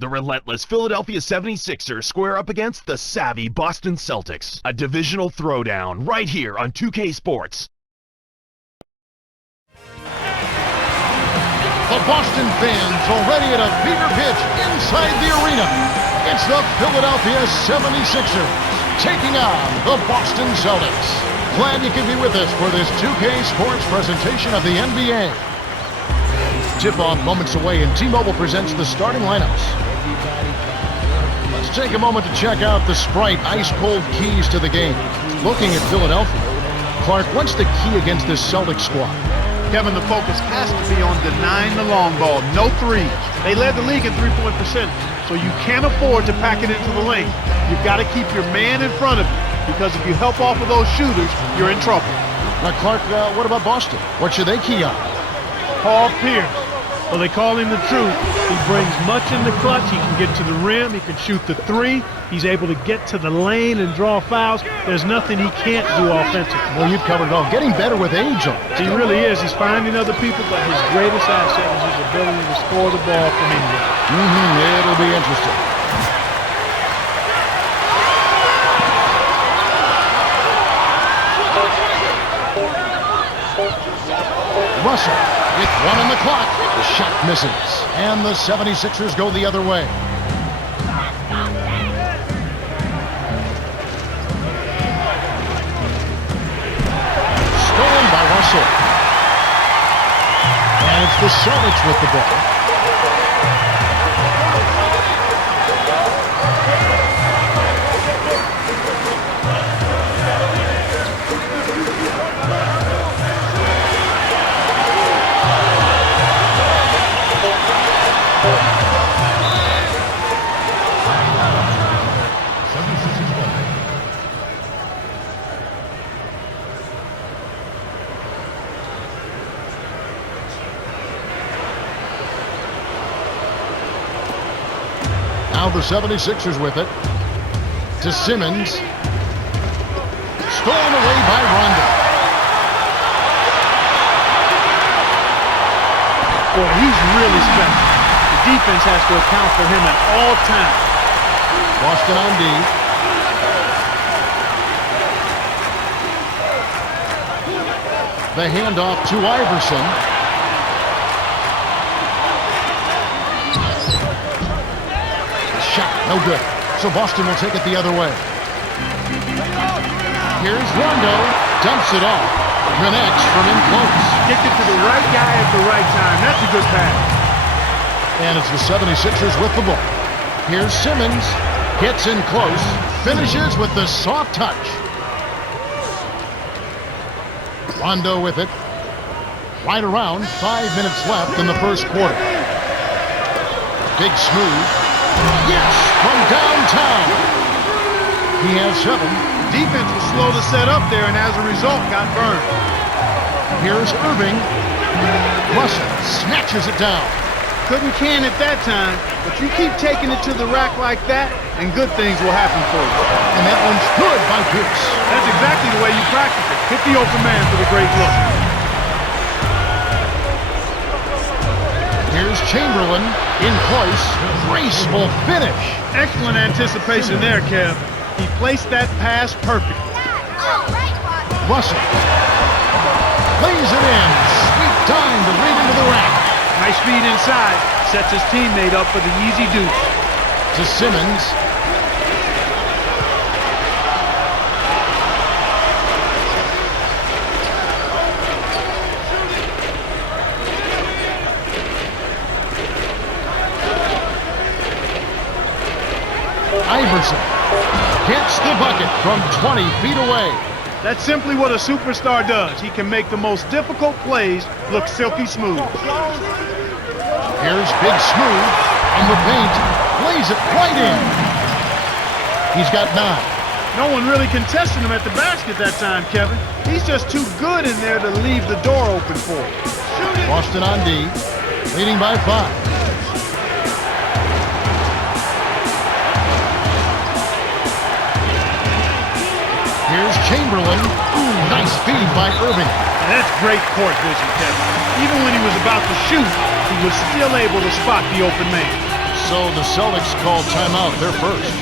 The relentless Philadelphia 76ers square up against the savvy Boston Celtics. A divisional throwdown right here on 2K Sports. The Boston fans already at a fever pitch inside the arena. It's the Philadelphia 76ers taking on the Boston Celtics. Glad you can be with us for this 2K Sports presentation of the NBA. Tip-off moments away, and T-Mobile presents the starting lineups. Let's take a moment to check out the Sprite ice-cold keys to the game. Looking at Philadelphia, Clark, what's the key against this Celtics squad? Kevin, the focus has to be on denying the long ball. No threes. They led the league in three-point percentage, so you can't afford to pack it into the lane. You've got to keep your man in front of you, because if you help off of those shooters, you're in trouble. Now, Clark, what about Boston? What should they key on? Paul Pierce. Well, they call him the truth. He brings much in the clutch. He can get to the rim. He can shoot the three. He's able to get to the lane and draw fouls. There's nothing he can't do offensively. Well, you've covered it all. Getting better with age on it. He really is. He's finding other people, but his greatest asset is his ability to score the ball from anywhere. It'll be interesting. Russell with one on the clock. The shot misses, and the 76ers go the other way. Stolen by Russell. And it's the Celtics with the ball. Now the 76ers with it. To Simmons. Stolen away by Rondo. Boy, he's really special. The defense has to account for him at all times. Boston on D. The handoff to Iverson. No good. So Boston will take it the other way. Here's Rondo. Dumps it off. Connects from in close. Kick it to the right guy at the right time. That's a good pass. And it's the 76ers with the ball. Here's Simmons. Gets in close. Finishes with the soft touch. Rondo with it. Right around 5 minutes left in the first quarter. Big smooth. Yes, from downtown. He has 7. Defense was slow to set up there, and as a result, got burned. Here's Irving. Russell snatches it down. Couldn't can it that time, but you keep taking it to the rack like that, and good things will happen for you. And that one's good by Pierce. That's exactly the way you practice it. Hit the open man for the great look. Here's Chamberlain in close. Graceful finish. Excellent anticipation there, Kev. He placed that pass perfect. Russell lays it in. Sweet dime to lead into the rack. Nice feed inside. Sets his teammate up for the easy deuce. To Simmons. Iverson gets the bucket from 20 feet away. That's simply what a superstar does. He can make the most difficult plays look silky smooth. Here's Big Smooth on the paint. Lays it right in. He's got 9. No one really contested him at the basket that time, Kevin. He's just too good in there to leave the door open for him. Boston on D, leading by 5. Here's Chamberlain. Nice feed by Irving. And that's great court vision, Kevin. Even when he was about to shoot, he was still able to spot the open man. So the Celtics call timeout, their first.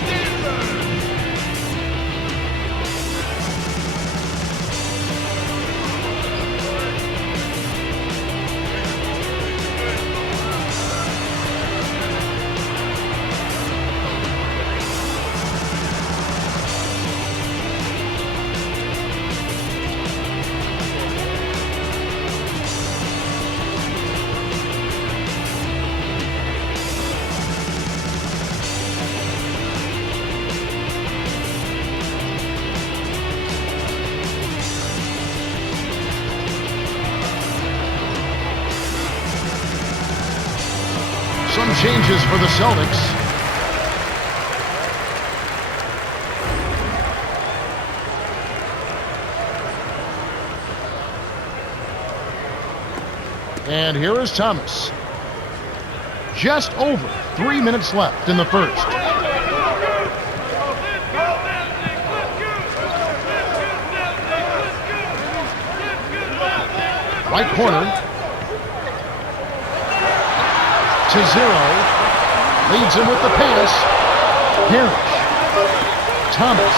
Some changes for the Celtics. And here is Thomas. Just over 3 minutes left in the first. Right corner. To zero. Leads him with the pass. Parrish. Thomas.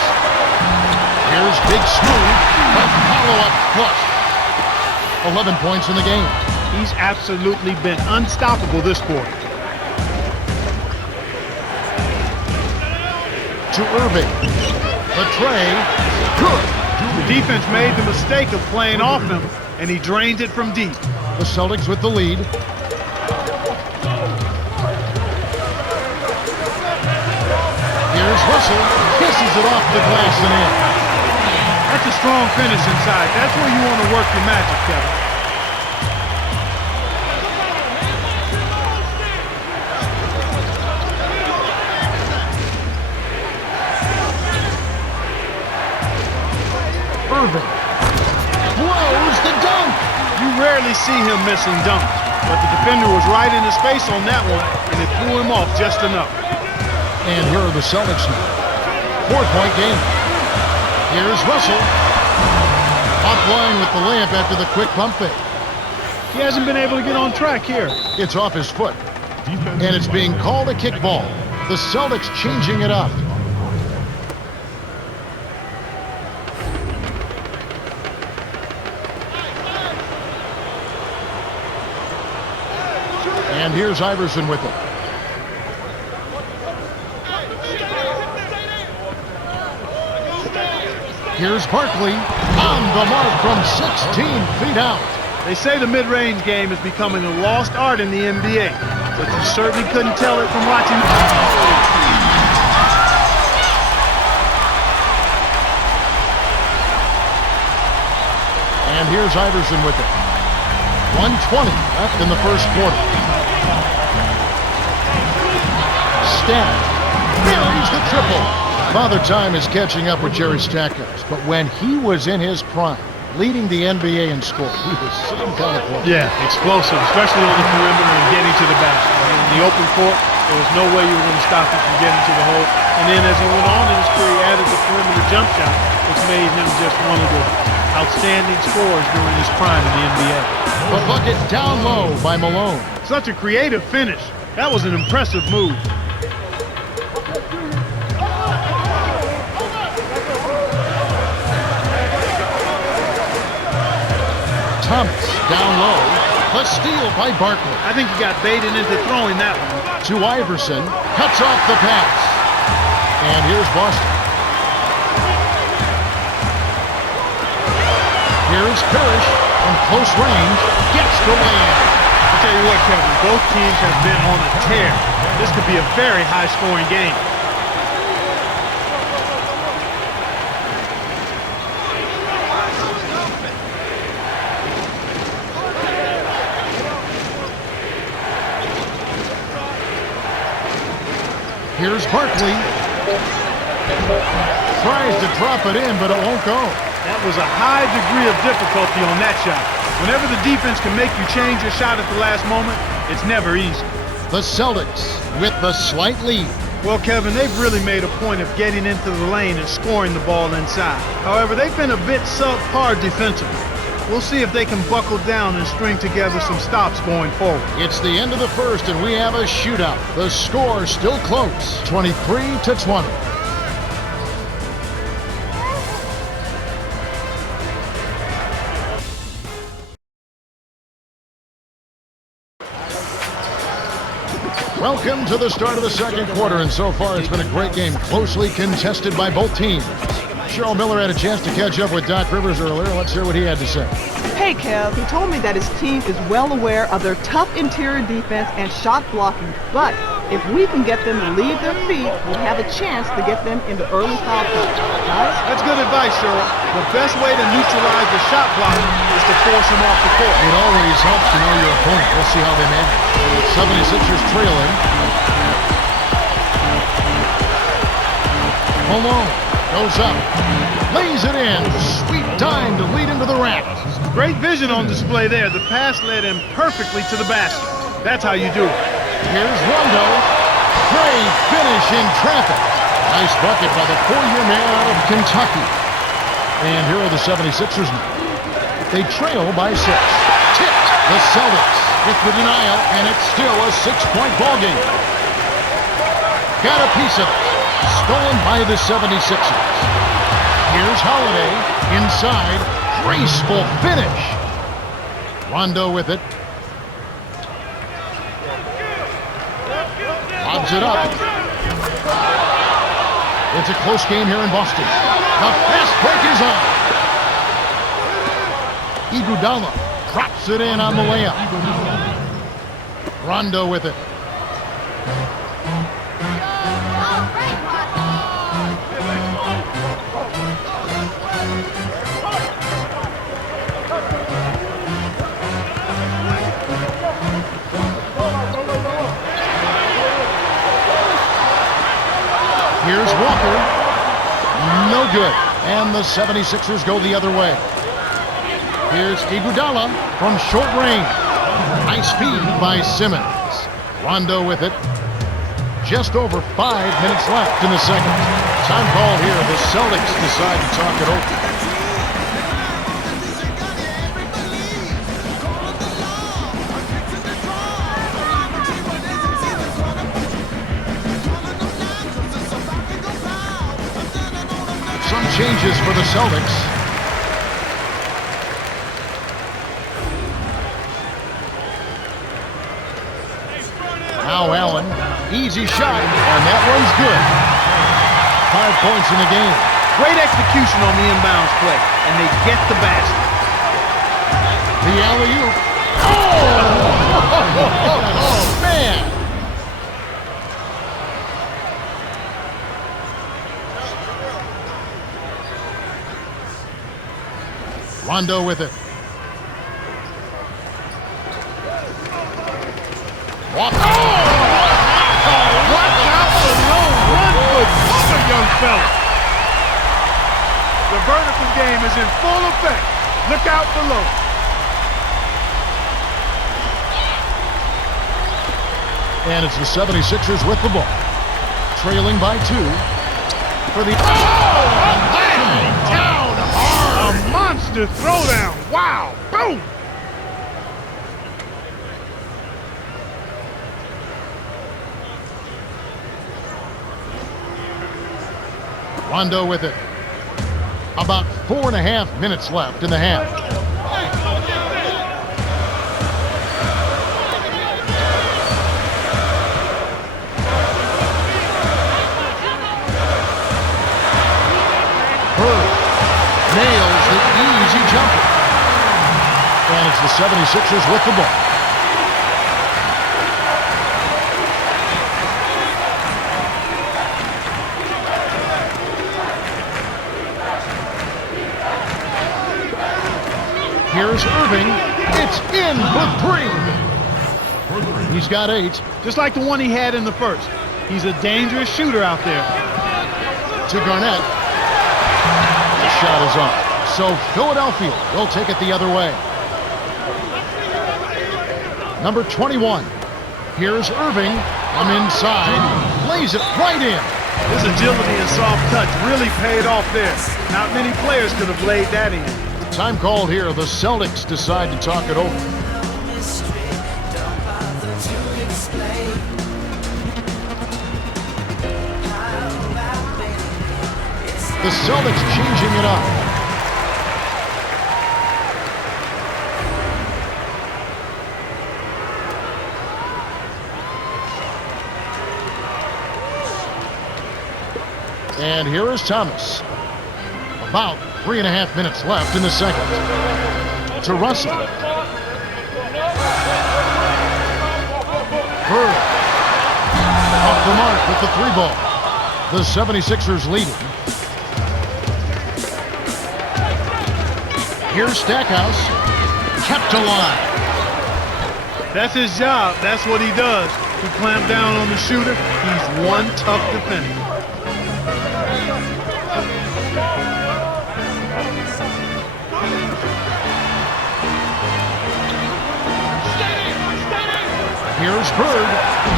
Here's Big Smooth. A follow-up flush. 11 points in the game. He's absolutely been unstoppable this quarter. To Irving. The tray. Good. The defense made the mistake of playing off him, and he drained it from deep. The Celtics with the lead. Here's Russell. Kisses it off the glass and in. That's a strong finish inside. That's where you want to work your magic, Kevin. Irving blows the dunk. You rarely see him missing dunks, but the defender was right in his face on that one, and it threw him off just enough. And here are the Celtics now. 4-point game. Here's Russell. Offline with the layup after the quick pump fake. He hasn't been able to get on track here. It's off his foot. And it's being called a kickball. The Celtics changing it up. And here's Iverson with it. Here's Barkley on the mark from 16 feet out. They say the mid-range game is becoming a lost art in the NBA, but you certainly couldn't tell it from watching. And here's Iverson with it. 1:20 left in the first quarter. Steph buries the triple. Father Time is catching up with Jerry Stackhouse, but when he was in his prime, leading the NBA in scoring, he was same kind of player. Yeah, explosive, especially on the perimeter and getting to the basket. I mean, in the open court, there was no way you were going to stop him from getting to the hole. And then as he went on in his career, he added the perimeter jump shot, which made him just one of the outstanding scorers during his prime in the NBA. The bucket down low by Malone. Such a creative finish. That was an impressive move. Thomas down low. A steal by Barkley. I think he got baited into throwing that one. To Iverson. Cuts off the pass. And here's Boston. Here's Parrish from close range. Gets the lay-in. I'll tell you what, Kevin, both teams have been on a tear. This could be a very high-scoring game. Here's Barkley. Tries to drop it in, but it won't go. That was a high degree of difficulty on that shot. Whenever the defense can make you change your shot at the last moment, it's never easy. The Celtics with the slight lead. Well, Kevin, they've really made a point of getting into the lane and scoring the ball inside. However, they've been a bit subpar defensively. We'll see if they can buckle down and string together some stops going forward. It's the end of the first, and we have a shootout. The score still close, 23-20. Welcome to the start of the second quarter, and so far it's been a great game, closely contested by both teams. Cheryl Miller had a chance to catch up with Doc Rivers earlier. Let's hear what he had to say. Hey, Kev, he told me that his team is well aware of their tough interior defense and shot blocking, but if we can get them to leave their feet, we'll have a chance to get them into early foul trouble. Guys? That's good advice, Cheryl. The best way to neutralize the shot blocking is to force them off the court. It always helps to know your opponent. We'll see how they manage. 76ers trailing. Malone goes up, lays it in. Sweet dime to lead him to the rack. Great vision on display there. The pass led him perfectly to the basket. That's how you do it. Here's Rondo. Great finish in traffic. Nice bucket by the four-year man out of Kentucky. And here are the 76ers now. They trail by 6. Tipped the Celtics with the denial, and it's still a 6-point ballgame. Got a piece of it. Stolen by the 76ers. Here's Holiday inside. Graceful finish. Rondo with it. Lobs it up. It's a close game here in Boston. The fast break is on. Iguodala drops it in on the layup. Rondo with it. Here's Walker. No good. And the 76ers go the other way. Here's Iguodala from short range. Nice feed by Simmons. Rondo with it. Just over 5 minutes left in the second. Time call here. The Celtics decide to talk it over. Changes for the Celtics. Now Allen, easy shot, and that one's good. 5 points in the game. Great execution on the inbounds play, and they get the basket. The alley-oop. Oh, man! Rondo with it. Walk. Oh! Watch out for low run foot cover, young fella. The vertical game is in full effect. Look out below. And it's the 76ers with the ball. Trailing by 2 for the... Oh! Down hard! A monster throwdown. Wow. Boom. Rondo with it. About 4.5 minutes left in the half. Bird nails the easy jumper. And it's the 76ers with the ball. Here's Irving. It's in for 3. He's got 8. Just like the one he had in the first. He's a dangerous shooter out there. To Garnett. The shot is off. So Philadelphia will take it the other way. Number 21. Here's Irving from inside. Lays it right in. His agility and soft touch really paid off there. Not many players could have laid that in. Time called here. The Celtics decide to talk it over. The Celtics changing it up. And here is Thomas. About 3.5 minutes left in the second. To Russell. Bird. Off the mark with the 3-ball. The 76ers leading. Here's Stackhouse. Kept alive. That's his job. That's what he does. He clamped down on the shooter. He's one tough defender. Here's Bird.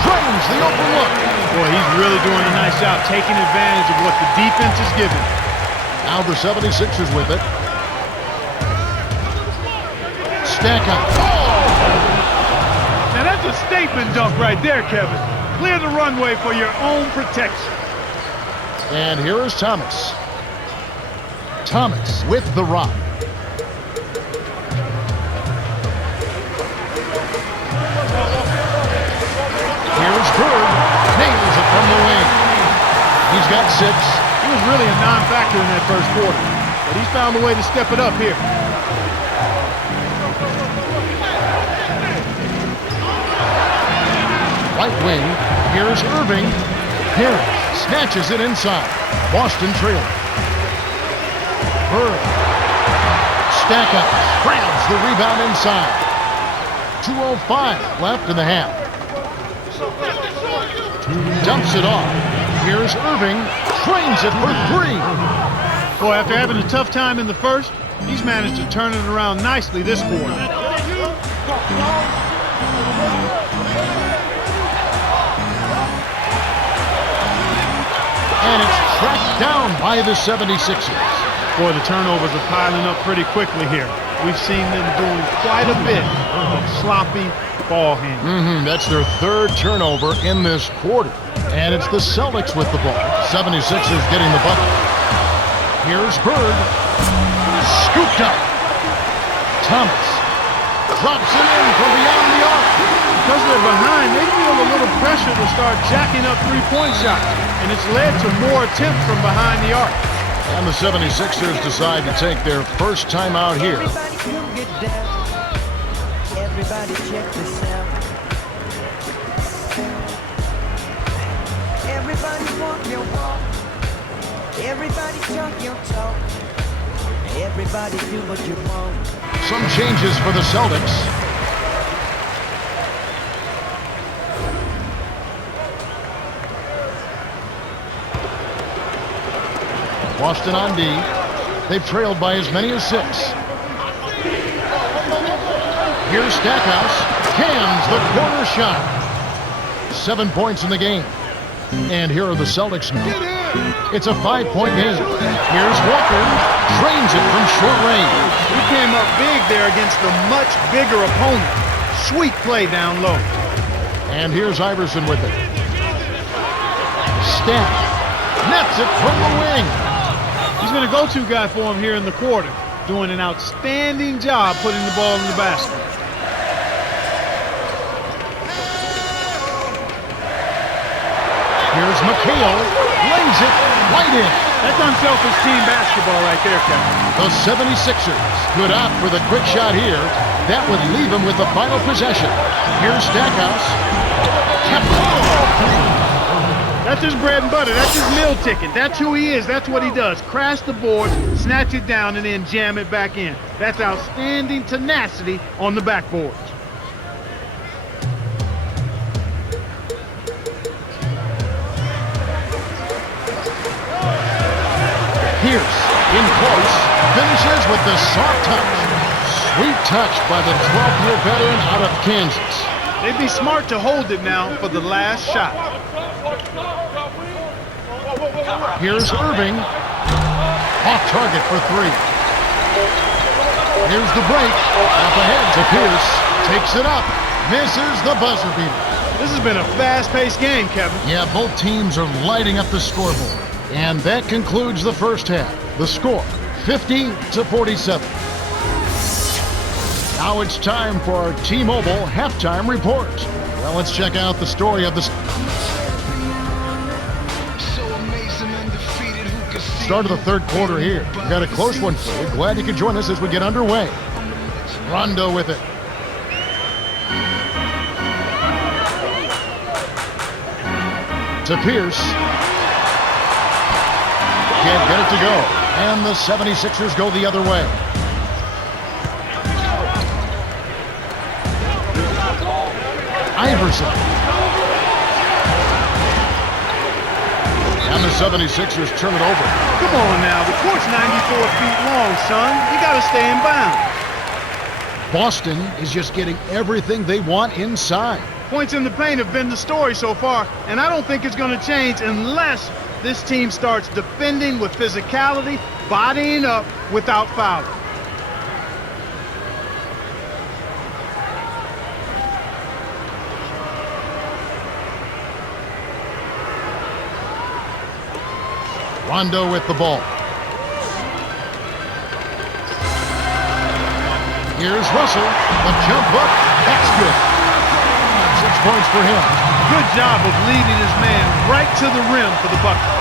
Drains the open look. Boy, he's really doing a nice job taking advantage of what the defense is giving. Now the 76ers with it. Stackhouse. Now that's a statement dunk right there, Kevin. Clear the runway for your own protection. And here is Thomas. Thomas with the rock. Here's Bird. Nails it from the wing. He's got 6. He was really a non-factor in that first quarter, but he's found a way to step it up here. Right wing. Here's Irving. Harris snatches it inside. Boston trailing. Bird. Stackhouse grabs the rebound inside. 2:05 left in the half. Dumps it off. Here's Irving. Trains it for 3. Boy, after having a tough time in the first, he's managed to turn it around nicely this quarter. And it's tracked down by the 76ers. Boy, the turnovers are piling up pretty quickly here. We've seen them doing quite a bit of sloppy ball handling. That's their 3rd turnover in this quarter. And it's the Celtics with the ball. 76ers getting the bucket. Here's Bird. Scooped up. Thomas drops it in from beyond the arc. Because they're behind, they feel a little pressure to start jacking up three-point shots. And it's led to more attempts from behind the arc. And the 76ers decide to take their first time out here. Everybody come get down. Everybody check this out. Everybody walk your walk. Everybody talk your talk. Everybody do what you want. Some changes for the Celtics. Boston on D. They've trailed by as many as 6. Here's Stackhouse. Cams the corner shot. 7 points in the game. And here are the Celtics now. It's a 5-point game. Here's Walker. Drains it from short range. He came up big there against a much bigger opponent. Sweet play down low. And here's Iverson with it. Stack. Nets it from the wing. He's been a go-to guy for him here in the quarter, doing an outstanding job putting the ball in the basket. Here's McHale. Lays it right in. That's unselfish team basketball right there, Kevin. The 76ers could opt for the quick shot here. That would leave them with the final possession. Here's Stackhouse. That's his bread and butter. That's his meal ticket. That's who he is. That's what he does. Crash the boards, snatch it down, and then jam it back in. That's outstanding tenacity on the backboards. Pierce in close. Finishes with the soft touch. Sweet touch by the 12-year veteran out of Kansas. They'd be smart to hold it now for the last shot. Here's Irving. Off target for 3. Here's the break. Up ahead to Pierce. Takes it up. Misses the buzzer beater. This has been a fast-paced game, Kevin. Yeah, both teams are lighting up the scoreboard. And that concludes the first half. The score, 50-47. Now it's time for our T-Mobile halftime report. Well, let's check out the story of the start of the third quarter here. We got a close one for you. Glad you could join us as we get underway. Rondo with it. To Pierce. Can't get it to go. And the 76ers go the other way. Iverson. And the 76ers turn it over. Come on now, the court's 94 feet long, son. You gotta stay in bounds. Boston is just getting everything they want inside. Points in the paint have been the story so far, and I don't think it's going to change unless this team starts defending with physicality, bodying up without fouling. Rondo with the ball. Here's Russell. The jump hook. That's good. 6 points for him. Good job of leading his man right to the rim for the bucket.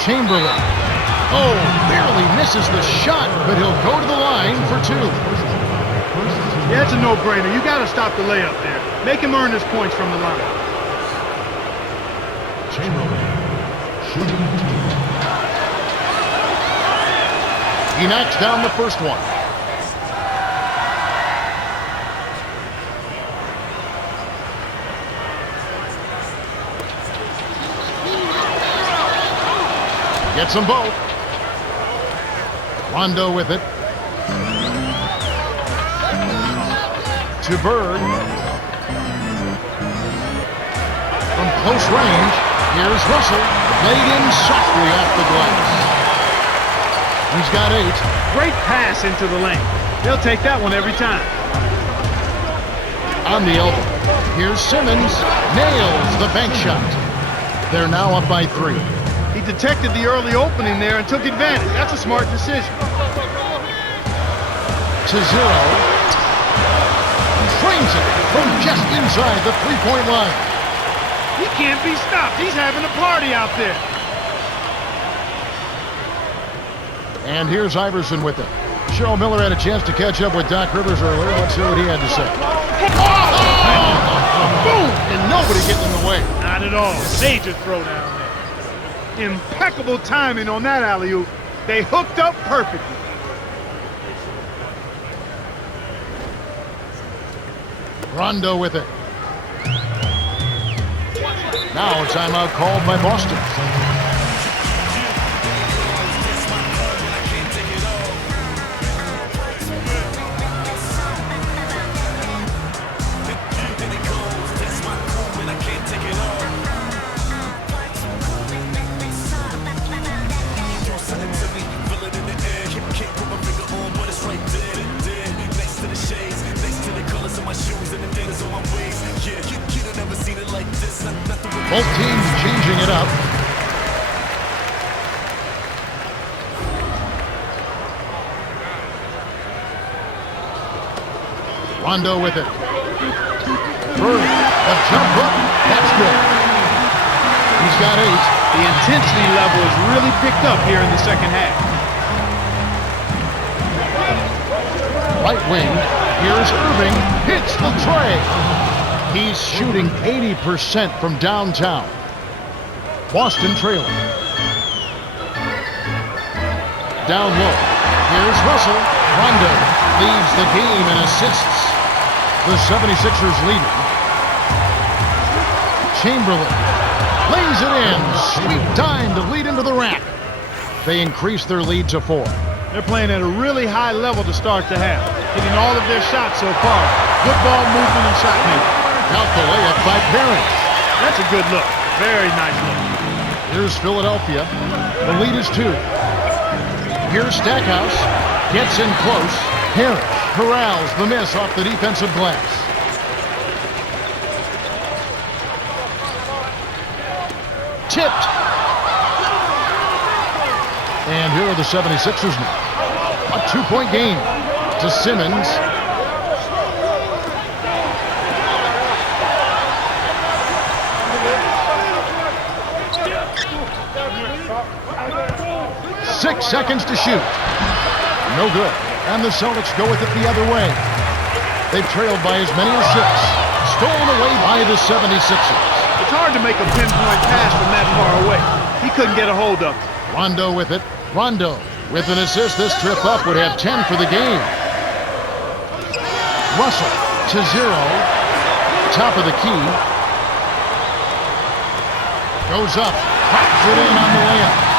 Chamberlain. Oh, barely misses the shot, but he'll go to the line for 2. Yeah, it's a no-brainer. You got to stop the layup there. Make him earn his points from the line. Chamberlain. Shooting 2. He knocks down the first one. Gets them both. Rondo with it. To Bird. From close range, here's Russell. Laid in softly off the glass. He's got 8. Great pass into the lane. They'll take that one every time. On the elbow. Here's Simmons. Nails the bank shot. They're now up by 3. He detected the early opening there and took advantage. That's a smart decision. To 0. Frames it from just inside the three-point line. He can't be stopped. He's having a party out there. And here's Iverson with it. Cheryl Miller had a chance to catch up with Doc Rivers earlier. Let's hear what he had to say. Oh! Boom! And nobody getting in the way. Not at all. Major throw down there. Impeccable timing on that alley-oop. They hooked up perfectly. Rondo with it. Now a timeout called by Boston. Both teams changing it up. Rondo with it. Bird, a jump hook. That's good. He's got 8. The intensity level has really picked up here in the second half. Right wing. Here's Irving. Hits the tray. He's shooting 80% from downtown. Boston trailing. Down low. Here's Russell. Rondo leads the game in assists. The 76ers leading. Chamberlain lays it in. Sweet dime to lead into the rack. They increase their lead to 4. They're playing at a really high level to start the half. Hitting all of their shots so far. Good ball movement and shot making. Out the layup by Perry. That's a good look. Very nice look. Here's Philadelphia. The lead is 2. Here's Stackhouse. Gets in close. Harris corrals the miss off the defensive glass. Tipped. And here are the 76ers now. A 2-point game to Simmons. Six seconds to shoot. No good. And the Celtics go with it the other way. They've trailed by as many as 6. Stolen away by the 76ers. It's hard to make a pinpoint pass from that far away. He couldn't get a hold of it. Rondo with it. Rondo with an assist. This trip up would have 10 for the game. Russell to 0. Top of the key. Goes up. Pops it in on the layup.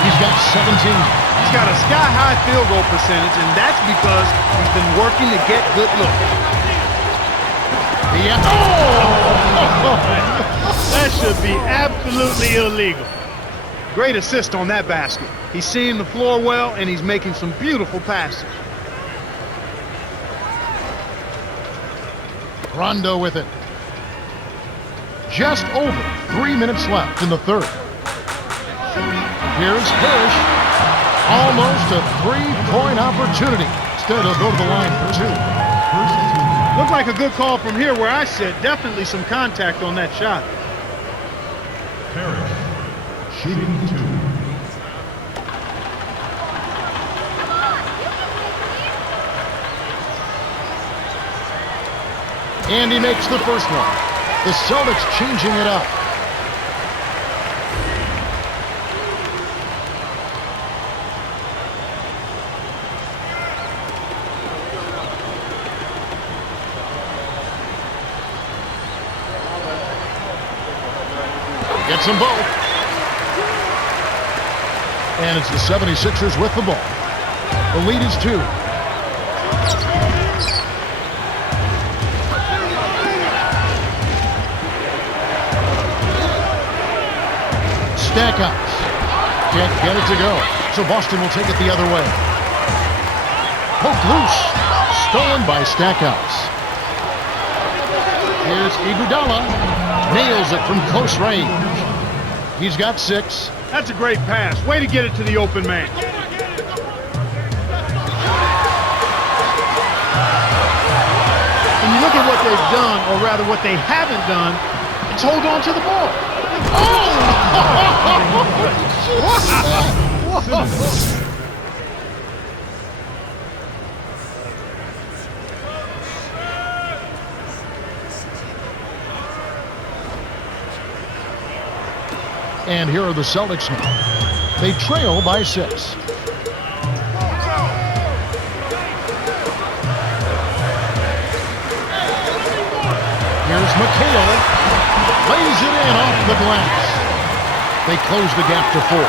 He's got 17. He's got a sky-high field goal percentage, and that's because he's been working to get good looks. That should be absolutely illegal. Great assist on that basket. He's seeing the floor well, and he's making some beautiful passes. Rondo with it. Just over 3 minutes left in the third. Here's Parrish. Almost a 3-point opportunity. Instead, he'll go to the line for 2. Looked like a good call from here where I sit. Definitely some contact on that shot. Parrish, shooting 2. And he makes the first one. The Celtics changing it up. Gets them both. And it's the 76ers with the ball. The lead is 2. Stackhouse. Can't get it to go. So Boston will take it the other way. Poked loose. Stolen by Stackhouse. Here's Iguodala. Nails it from close range. He's got 6. That's a great pass. Way to get it to the open man. When you look at what they've done, or rather what they haven't done, it's hold on to the ball. And here are the Celtics now. They trail by 6. Here's McHale. Lays it in off the glass. They close the gap to 4.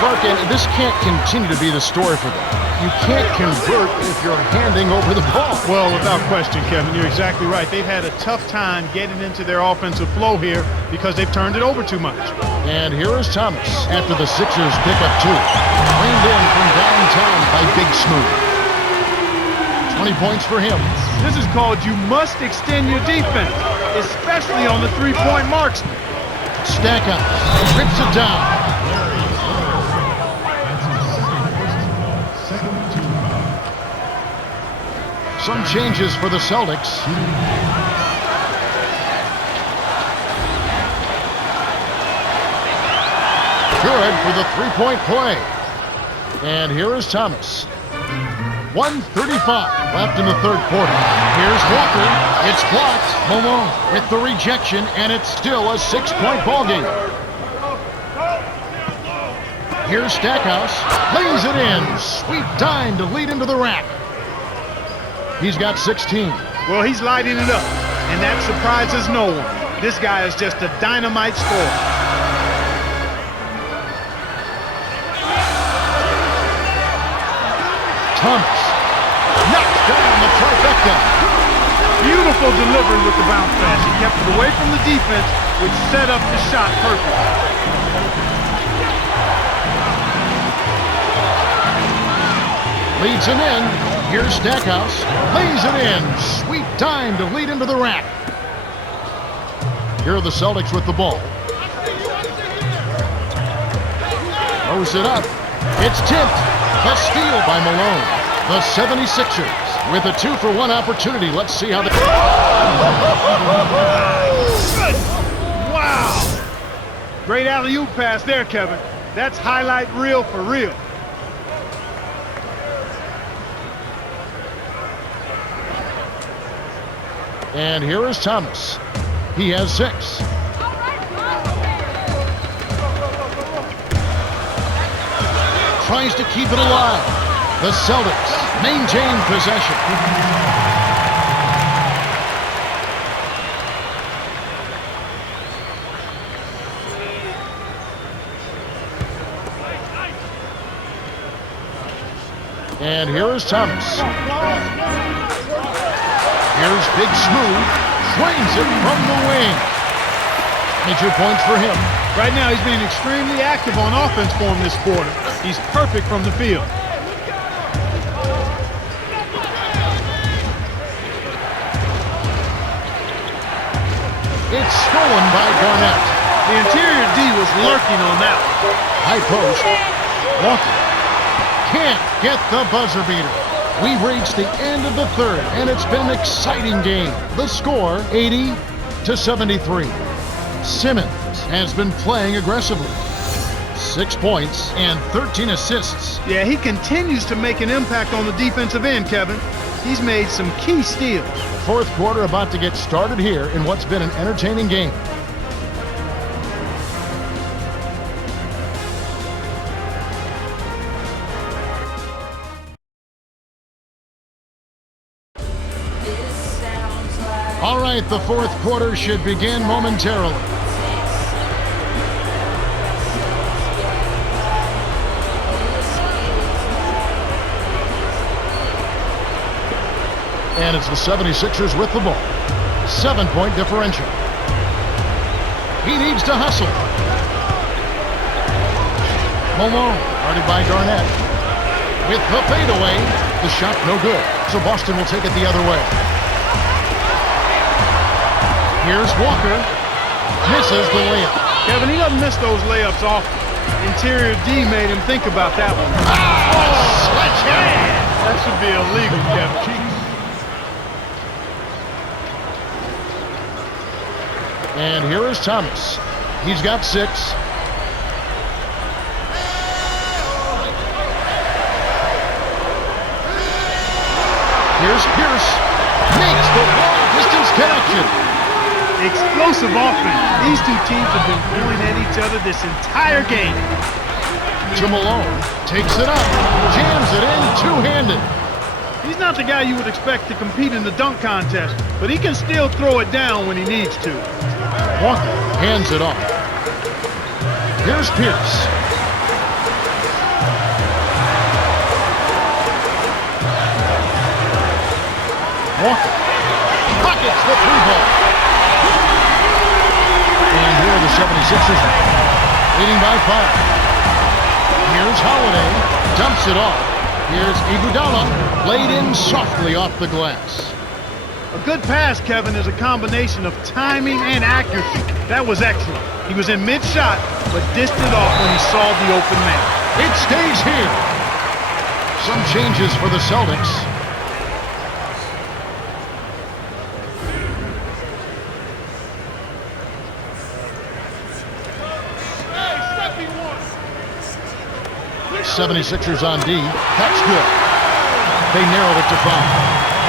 Clark, and this can't continue to be the story for them. You can't convert if you're handing over the ball. Well, without question, Kevin, you're exactly right. They've had a tough time getting into their offensive flow here because they've turned it over too much. And here is Thomas after the Sixers pick up 2. Reined in from downtown by Big Smooth. 20 points for him. This is called you must extend your defense, especially on the three-point marksman. Stackhouse rips it down. Some changes for the Celtics. Good for the three-point play. And here is Thomas. 1:35 left in the third quarter. Here's Walker. It's blocked. Malone with the rejection, and it's still a 6-point ball game. Here's Stackhouse. Lays it in. Sweet time to lead into the rack. He's got 16. Well, he's lighting it up, and that surprises no one. This guy is just a dynamite scorer. Thomas knocks down the trifecta. Beautiful delivery with the bounce pass. He kept it away from the defense, which set up the shot perfectly. Leads him in. Here's Stackhouse. Lays it in. Sweet time to lead into the rack. Here are the Celtics with the ball. Throws it up. It's tipped. The steal by Malone. The 76ers with a 2-for-1 opportunity. Let's see how they... Wow! Great alley-oop pass there, Kevin. That's highlight reel for real. And here is Thomas. He has 6. Tries to keep it alive. The Celtics maintain possession. And here is Thomas. Here's Big Smooth. Trains it from the wing. Major points for him. Right now, he's being extremely active on offense for him this quarter. He's perfect from the field. It's stolen by Garnett. The interior D was lurking on that one. High post. Walker can't get the buzzer beater. We've reached the end of the third, and it's been an exciting game. The score, 80-73. Simmons has been playing aggressively. 6 points and 13 assists. Yeah, he continues to make an impact on the defensive end, Kevin. He's made some key steals. Fourth quarter about to get started here in what's been an entertaining game. All right, the fourth quarter should begin momentarily. And it's the 76ers with the ball. 7-point differential. He needs to hustle. Malone, guarded by Garnett. With the fadeaway, the shot no good. So Boston will take it the other way. Here's Walker. Misses the layup. Kevin, he doesn't miss those layups often. Interior D made him think about that one. Sledgehammer! That should be illegal, Kevin. And here is Thomas. He's got 6. Here's Pierce. Makes the long-distance connection. Explosive offense. These two teams have been going at each other this entire game. To Malone. Takes it up. Jams it in two-handed. He's not the guy you would expect to compete in the dunk contest, but he can still throw it down when he needs to. Walker hands it off. Here's Pierce. Walker pockets the 3-ball. And here are the 76ers leading by 5. Here's Holiday. Dumps it off. Here's Iguodala. Laid in softly off the glass. A good pass, Kevin, is a combination of timing and accuracy. That was excellent. He was in mid-shot, but dished it off when he saw the open man. It stays here. Some changes for the Celtics. Hey, 76ers on D. That's good. They narrowed it to 5.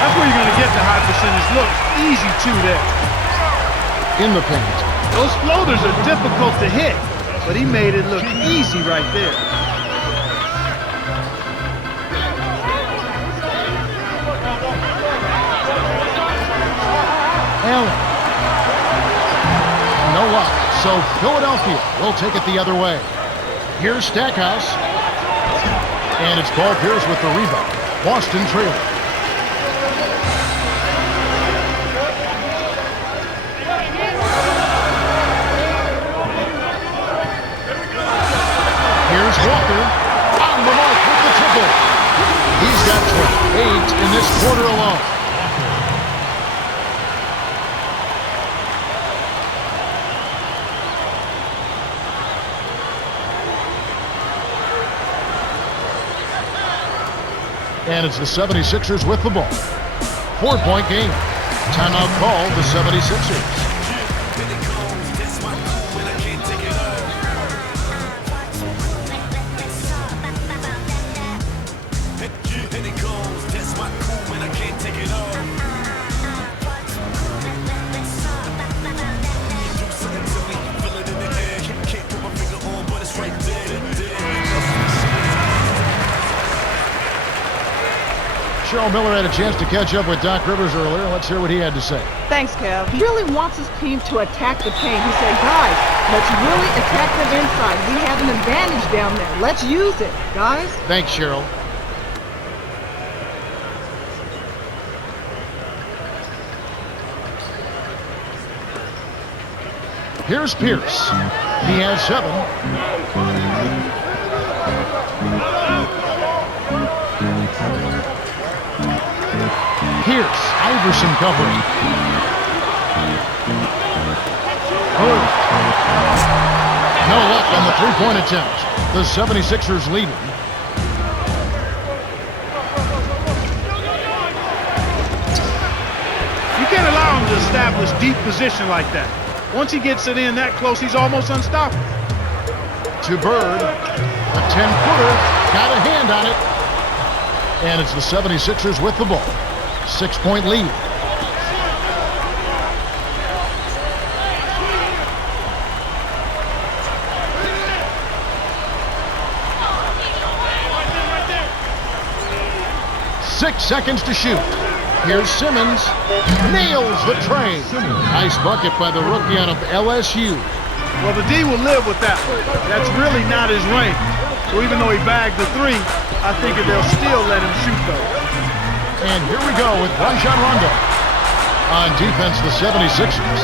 That's where you're going to get the high percentage look. Easy two there. In the paint. Those floaters are difficult to hit, but he made it look easy right there. Allen. No luck. So Philadelphia will take it the other way. Here's Stackhouse. And it's Paul Pierce with the rebound. Boston trailing. Here's Walker on the mark with the triple. He's got quarter alone. And it's the 76ers with the ball. 4-point game. Timeout call, the 76ers. Cheryl Miller had a chance to catch up with Doc Rivers earlier. Let's hear what he had to say. Thanks, Kev. He really wants his team to attack the paint. He said, guys, let's really attack them inside. We have an advantage down there. Let's use it, guys. Thanks, Cheryl. Here's Pierce. He has 7. Pierce, Iverson covering. Bird. No luck on the three-point attempt. The 76ers leading. You can't allow him to establish deep position like that. Once he gets it in that close, he's almost unstoppable. To Bird. A 10-footer. Got a hand on it. And it's the 76ers with the ball. 6-point lead. Six seconds to shoot. Here's Simmons. Nails the tray. Nice bucket by the rookie out of LSU. Well, the D will live with that one. That's really not his range. So even though he bagged the 3, I think they'll still let him shoot those. And here we go with Rajon Rondo. On defense, the 76ers.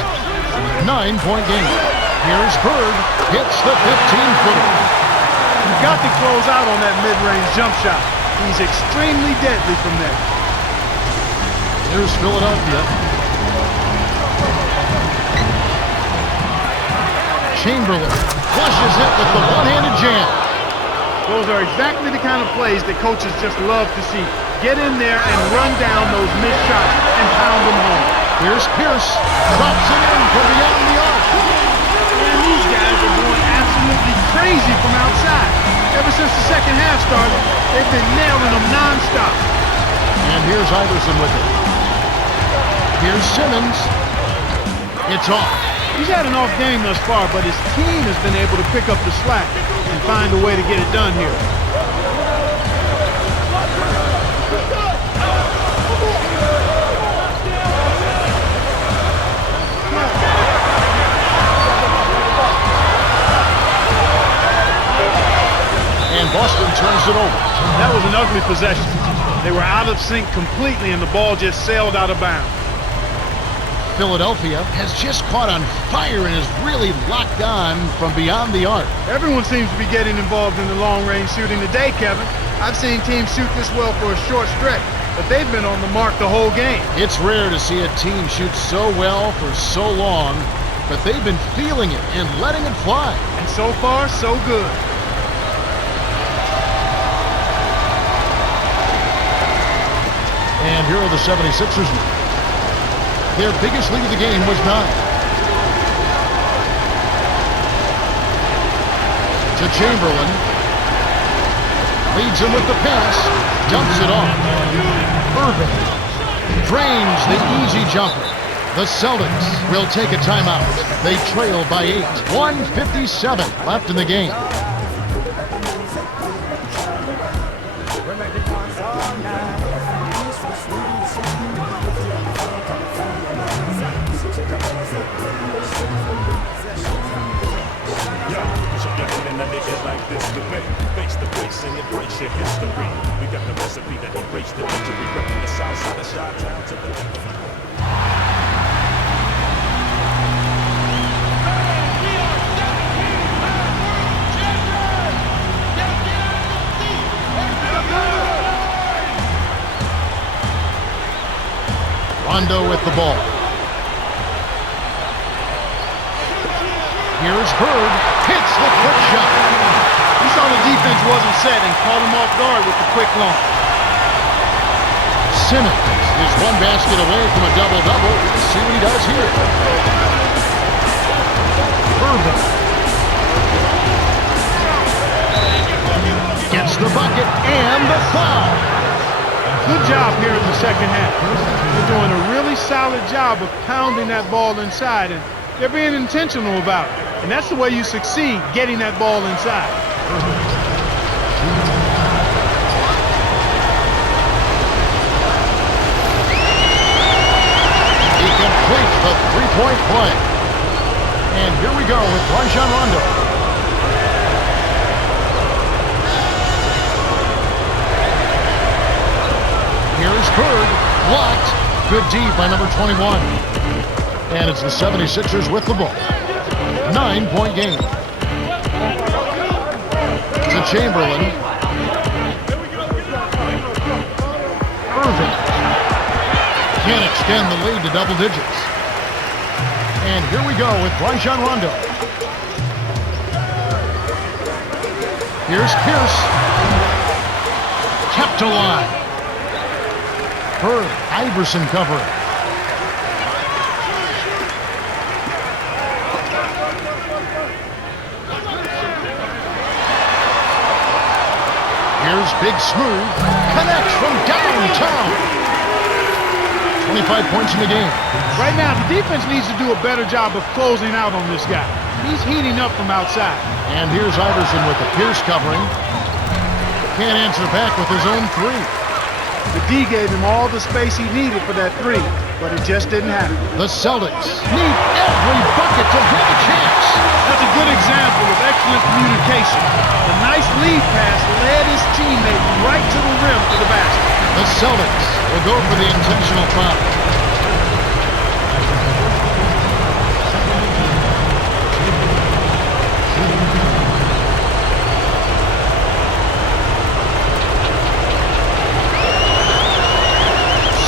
9-point game. Here's Bird. Hits the 15-footer. You've got to close out on that mid-range jump shot. He's extremely deadly from there. Here's Philadelphia. Chamberlain flushes it with the one-handed jam. Those are exactly the kind of plays that coaches just love to see. Get in there and run down those missed shots and pound them home. Here's Pierce. Drops it in from beyond the arc. And these guys are going absolutely crazy from outside. Ever since the second half started, they've been nailing them nonstop. And here's Iverson with it. Here's Simmons. It's off. He's had an off game thus far, but his team has been able to pick up the slack and find a way to get it done here. And Boston turns it over. That was an ugly possession. They were out of sync completely, and the ball just sailed out of bounds. Philadelphia has just caught on fire and is really locked on from beyond the arc. Everyone seems to be getting involved in the long-range shooting today, Kevin. I've seen teams shoot this well for a short stretch, but they've been on the mark the whole game. It's rare to see a team shoot so well for so long, but they've been feeling it and letting it fly. And so far, so good. And here are the 76ers. Their biggest lead of the game was 9. To Chamberlain. Leads him with the pass. Dumps it off. Irving drains the easy jumper. The Celtics will take a timeout. They trail by 8. 1:57 left in the game. Face to face and embrace your history. We got the recipe that erased the victory. Repping the south side of Chi-Town to the Rondo with the ball. Here's Bird. Hits the quick shot. He saw the defense wasn't set and caught him off guard with the quick launch. Simmons is one basket away from a double-double. Let's see what he does here. Irving gets the bucket and the foul. Good job here in the second half. They're doing a really solid job of pounding that ball inside, and they're being intentional about it. And that's the way you succeed, getting that ball inside. He completes the three-point play. And here we go with Rajon Rondo. Here's Bird. Blocked. Good D by number 21. And it's the 76ers with the ball. 9-point game. To Chamberlain. Irving. Can't extend the lead to double digits. And here we go with Rajon Rondo. Here's Pierce. Kept alive. Bird, Iverson covering. Here's Big Smooth. Connects from downtown. 25 points in the game. Right now, the defense needs to do a better job of closing out on this guy. He's heating up from outside. And here's Iverson with the Pierce covering. Can't answer back with his own three. The D gave him all the space he needed for that three, but it just didn't happen. The Celtics need every bucket to have a chance. That's a good example of excellent communication. The nice lead pass led his teammate right to the rim for the basket. The Celtics will go for the intentional foul.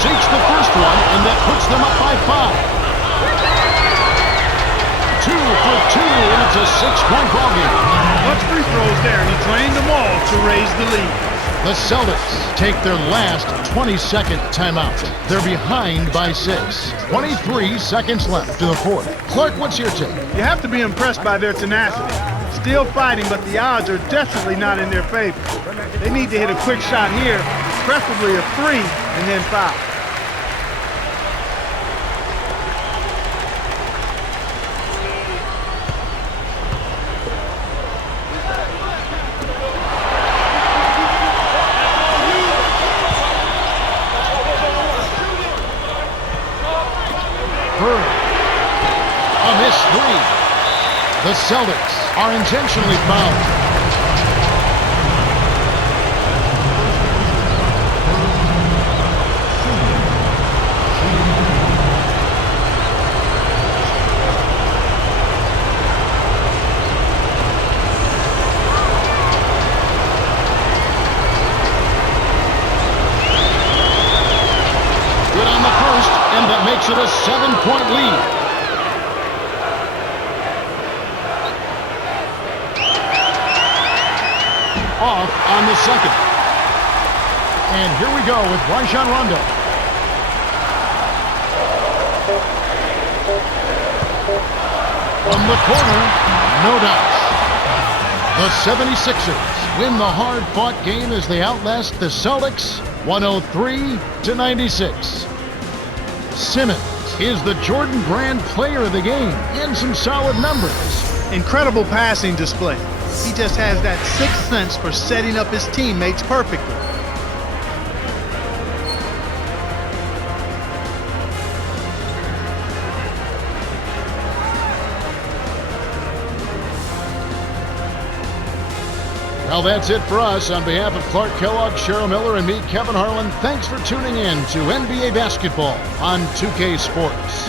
Seeks the first one, and that puts them up by 5. 2 for 2, and it's a 6-point ball game. Much free throws there, and he drained them all to raise the lead. The Celtics take their last 22nd timeout. They're behind by 6. 23 seconds left to the fourth. Clark, what's your take? You have to be impressed by their tenacity. Still fighting, but the odds are definitely not in their favor. They need to hit a quick shot here, preferably a 3, and then foul. A missed 3. The Celtics are intentionally fouled. Good on the first, and that makes it a 7-point lead. Off on the second. And here we go with Rajon Rondo. From the corner, no doubts. The 76ers win the hard-fought game as they outlast the Celtics 103-96. Simmons is the Jordan Brand player of the game and some solid numbers. Incredible passing display. He just has that sixth sense for setting up his teammates perfectly. Well, that's it for us. On behalf of Clark Kellogg, Cheryl Miller, and me, Kevin Harlan, thanks for tuning in to NBA Basketball on 2K Sports.